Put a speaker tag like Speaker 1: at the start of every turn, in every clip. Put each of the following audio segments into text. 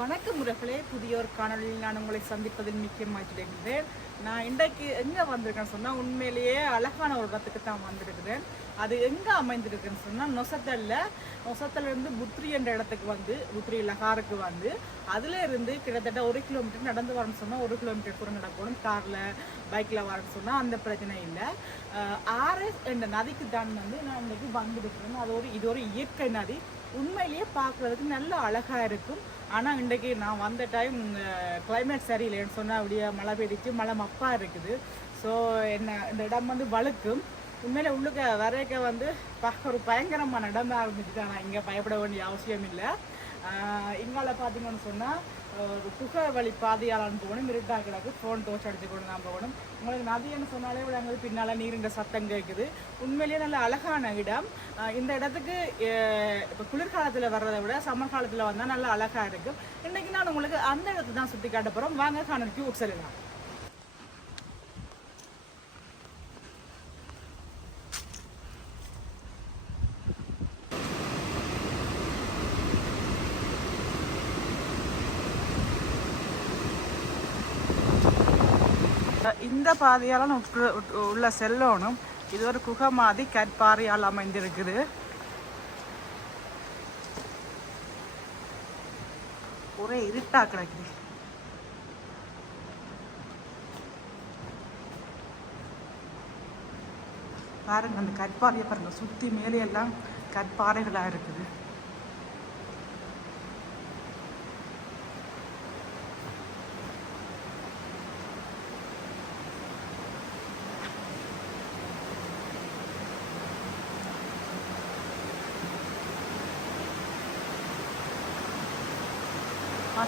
Speaker 1: வணக்கம் முறைகளே புதிய ஒரு காணொலியில் நான் உங்களை சந்திப்பதில் மிக்க மாற்றிடுகிறேன் நான் இன்றைக்கு எங்கே வந்திருக்கேன்னு சொன்னால் உண்மையிலேயே அழகான ஒரு இடத்துக்கு தான் வந்திருக்கிறேன். அது எங்கே அமைந்திருக்குன்னு சொன்னால் நொசத்தல்ல. நொசத்தலேருந்து புத்ரி என்ற இடத்துக்கு வந்து புத்ரி லகாருக்கு வந்து. அதில் இருந்து கிட்டத்தட்ட ஒரு கிலோமீட்டர் நடந்து வரணும்னு சொன்னால் ஒரு கிலோமீட்டர் கூட நடக்கணும். காரில் பைக்கில் வரணும்னு சொன்னால் அந்த பிரச்சனை இல்லை. ஆர்எஸ் என்ற நதிக்கு தான் வந்து நான் இன்றைக்கு வந்திருக்கிறேன். அது ஒரு இது ஒரு இயற்கை நதி. உண்மையிலேயே பார்க்குறதுக்கு நல்ல அழகாக இருக்கும். ஆனால் இன்றைக்கு நான் வந்த டைம் கிளைமேட் சரியில்லைன்னு சொன்னால் அப்படியே மழை பெய்திச்சு மழை மப்பாக இருக்குது. ஸோ என்ன இந்த இடம் வந்து வழுக்கும். உண்மையில் உள்ளுக்க வரைக்க வந்து பார்க்க ஒரு பயங்கரமான இடமா இருந்துச்சு நான் இங்கே பயப்பட வேண்டிய அவசியம் இல்லை இங்கால பார்த்தீங்கன்னு சொன்னால் ஒரு வழி பாதையாளான்னு போகணும் இருட்டா கிடக்கு ஃபோன் டோச் அடிச்சு கொண்டு தான் போகணும். உங்களுக்கு நதின்னு சொன்னாலே விட அங்கே பின்னால் நீருங்க சத்தம் கேட்குது உண்மையிலேயே நல்ல அழகான இடம். இந்த இடத்துக்கு இப்போ குளிர்காலத்தில் வர்றதை விட சம்மர் காலத்தில் வந்தால் நல்லா அழகாக இருக்கும். இன்றைக்கி நான் உங்களுக்கு அந்த இடத்தை தான் சுற்றி காட்ட போகிறோம் வாங்க காணொலிக்கு உட்செல்லாம் இந்த பாதையால உட்- உள்ள செல்லணும். இது ஒரு குகை மாதிரி கற்பாறையால் அமைந்திருக்குது. ஒரே இருட்டா கிடக்குது. பாருங்க அந்த கற்பாறையை பாருங்க. சுத்தி மேலே எல்லாம் கற்பாறைகளா இருக்குது.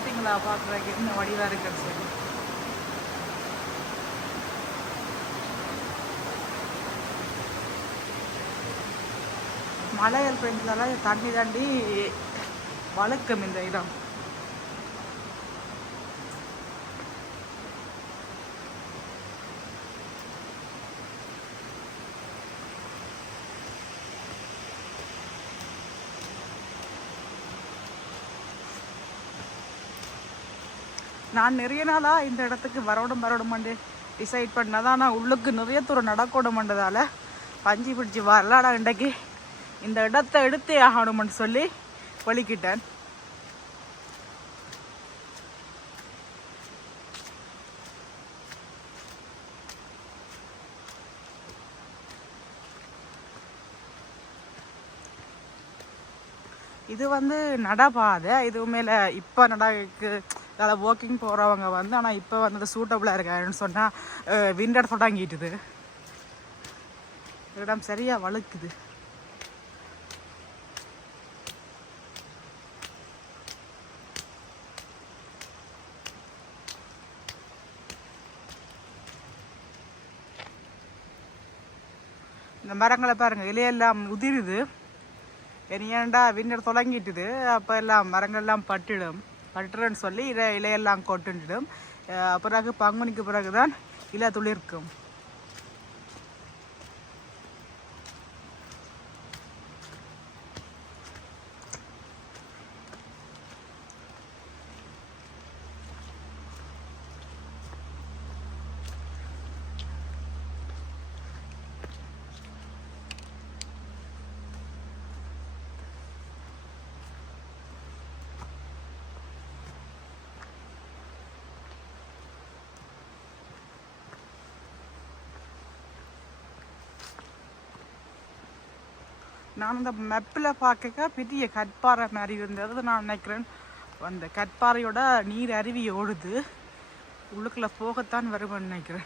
Speaker 1: பார்த்தீங்களா பாக்குறதுக்கு என்ன வடிவா இருக்குன்னு சொல்லி. மலையல் பெஞ்சதால தண்ணி தாண்டி வழக்கம் இந்த இடம். நான் நிறைய நாளாக இந்த இடத்துக்கு வரணும் வரணுமாண்டு டிசைட் பண்ணதான் நான் உள்ளுக்கு நிறைய தூரம் நடக்கணுமன்றதால பஞ்சு பிடிச்சி வரலாடா இன்றைக்கு. இந்த இடத்த எடுத்தே ஆகணும்னு சொல்லி வலிக்கிட்டேன். இது வந்து நடப்பாதை இது மேலே இப்போ நடக்கு அதாவது வாக்கிங் போகிறவங்க வந்து ஆனால் இப்போ வந்து சூட்டபுளாக இருக்காருன்னு சொன்னால் விண்டர் தொடங்கிட்டுது இடம் சரியாக வழுக்குது. இந்த மரங்களை பாருங்கள் இலையெல்லாம் உதிருது. இனியாண்டா விண்டர் தொடங்கிட்டுது அப்போ எல்லாம் மரங்கள்லாம் பட்டுடும். பட்டுறன்னு சொல்லி இலை இலையெல்லாம் கொட்டுடும் பிறகு பங்குனிக்கு பிறகு தான் இலை துளிர்க்கும். நான் அந்த மெப்பில் பார்க்க பெரிய கற்பாறை மாதிரி இருந்தது. நான் நினைக்கிறேன். அந்த கற்பாறையோட நீர் அருவி ஓடுது. உள்ளுக்குள்ளே போகத்தான் வருவேன்னு நினைக்கிறேன்.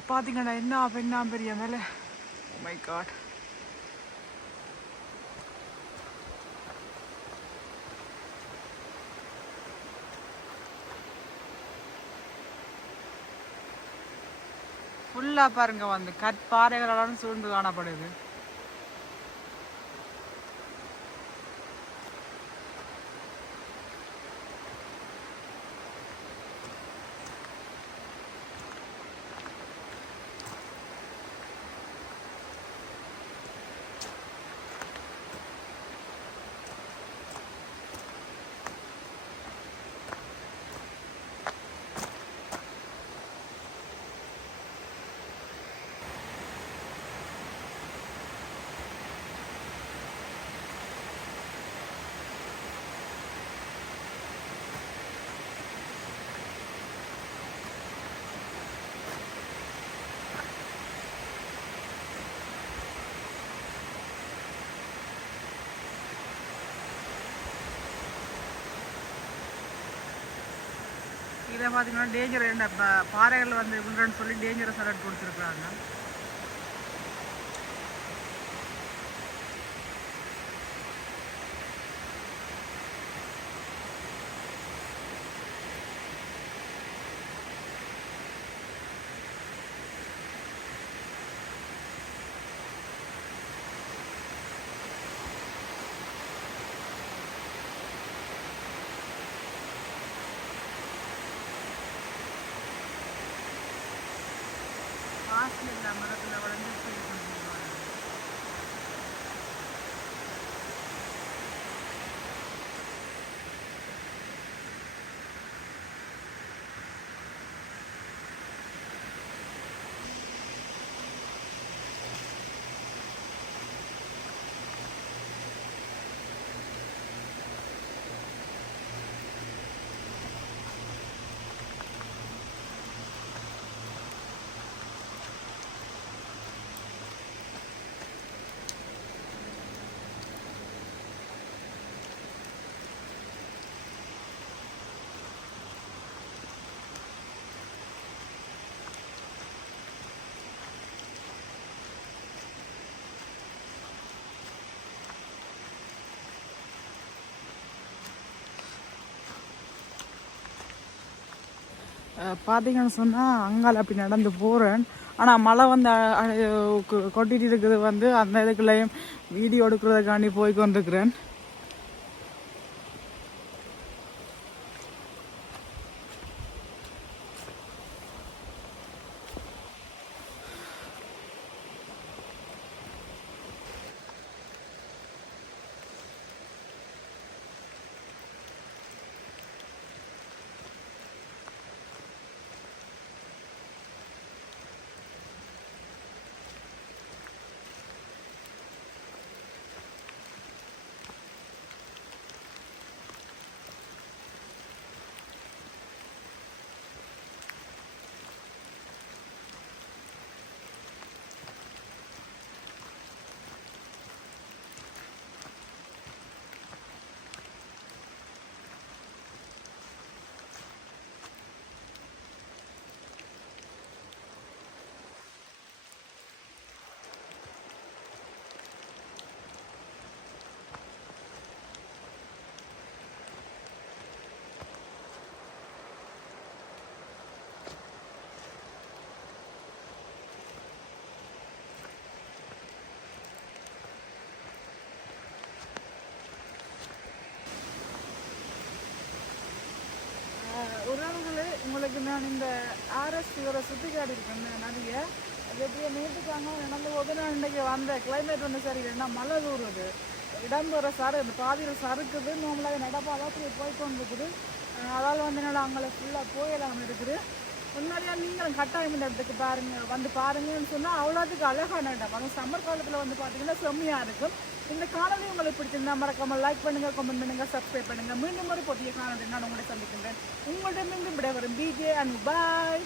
Speaker 1: இல்லை பார்த்தீங்கன்னா என்ன பெண்ணா பெரிய மேலே? மை காட் ஃபுல்லாக பாருங்க வந்து கற்பாறைகளாலும் சூழ்ந்து காணப்படுது. இதை பார்த்தீங்கன்னா டேஞ்சர் என்ன பாறைகள் வந்து விழுறன்னு சொல்லி டேஞ்சரஸ் அலர்ட் கொடுத்துருக்குறாங்க. வாசல் இல்லை மரத்தில் வளர்ந்து போய் பார்த்தீங்கன்னு சொன்னால் அங்கால அப்படி நடந்து போகிறேன் ஆனால் மழை வந்து கொ- கொட்டிட்டு இருக்குது வந்து அந்த இதுக்குள்ளேயும் வீடியோ எடுக்கிறதுக்காண்டி போய் கொண்டிருக்கிறேன் உங்களுக்கு நான் இந்த ஆர்எஸ் இவரை சுற்றி காட்டியிருக்கேன் நிறைய அது எப்படியோ நேற்றுக்காங்க நடந்து போது நான் இன்றைக்கி வந்த கிளைமேட் வந்து சரி இல்லைன்னா மழை தூருது. இடம் வர சரு இந்த பாதியில் சறுக்குது. நம்மளாக நடப்பாக அப்படி போய் கொண்டு அதால் வந்து என்னால் அவங்கள ஃபுல்லாக போயிடாமல் இருக்குது. உண்மையிலேயே நீங்களும் கட்டாயம் இந்த இடத்துக்கு பாருங்கள் வந்து பாருங்கன்னு சொன்னால் அவ்வளோத்துக்கு அழகான இடம் அதுவும் சம்மர் காலத்தில் வந்து பார்த்தீங்கன்னா செம்மையாக இருக்கும். இந்த காணொலி உங்களுக்கு பிடிச்சிருந்தா மறக்காம லைக் பண்ணுங்க கமெண்ட் பண்ணுங்க சப்ஸ்கிரைப் பண்ணுங்க. மீண்டும் ஒரு புதிய காணொலி நான் உங்களை சந்திக்கின்றேன். உங்களிடம் மீண்டும் வரும் பிஜே அண்ட் பாய்